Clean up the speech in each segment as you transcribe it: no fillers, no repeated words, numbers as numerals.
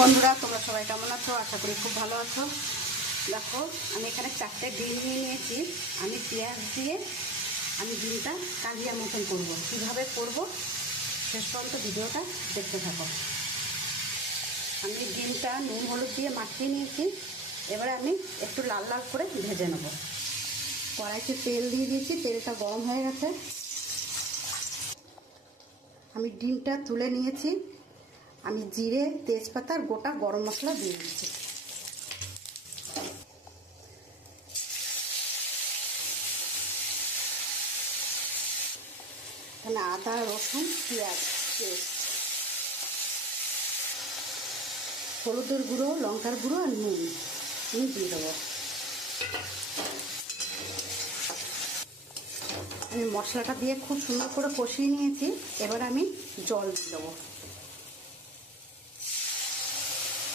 বন্ধুরা, তোমরা সবাই কেমন আছো? আশা করি খুব ভালো আছো। দেখো, আমি এখানে 4টে ডিম নিয়ে নিয়েছি। আমি পেঁয়াজ দিয়ে আমি ডিমটা কালিয়া মতন করবো। কীভাবে করবো শেষ পর্যন্ত ভিডিওটা দেখতে থাকো। আমি ডিমটা নুন হলুদ দিয়ে মাখিয়ে নিয়েছি। এবারে আমি একটু লাল লাল করে ভেজে নেব। কড়াইতে তেল দিয়ে দিয়েছি, তেলটা গরম হয়ে গেছে। আমি ডিমটা তুলে নিয়েছি। আমি জিরে, তেজপাতা আর গোটা গরম মশলা দিয়ে দিচ্ছি। এখানে আদা, রসুন, পেঁয়াজ পেস্ট, হলুদের গুঁড়ো, লঙ্কার গুঁড়ো আর নুন দিয়ে দেবো। আমি মশলাটা দিয়ে খুব সুন্দর করে কষিয়ে নিয়েছি। এবার আমি জল দিয়ে দেবো।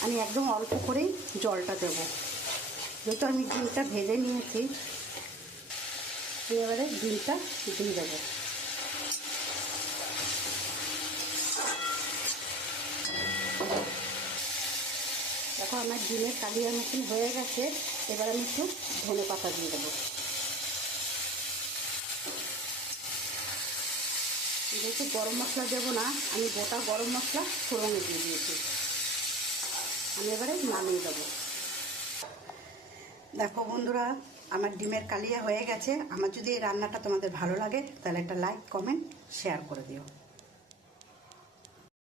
আমি একদম অল্প করেই জলটা দেব, যেহেতু আমি ডিমটা ভেজে নিয়েছি। এবারে ডিমটা দিয়ে দেবো। দেখো, আমার ডিমের কালিয়া মতন হয়ে গেছে। এবার আমি একটু ধনে পাতা দিয়ে দেবো। যেহেতু গরম মশলা দেবো না, আমি গোটা গরম মশলা ফোড়নে দিয়ে দিয়েছি। আমি এবারে নামিয়ে দেবো। দেখো বন্ধুরা, আমার ডিমের কালিয়া হয়ে গেছে। আমার যদি এই রান্নাটা তোমাদের ভালো লাগে তাহলে একটা লাইক, কমেন্ট, শেয়ার করে দিও।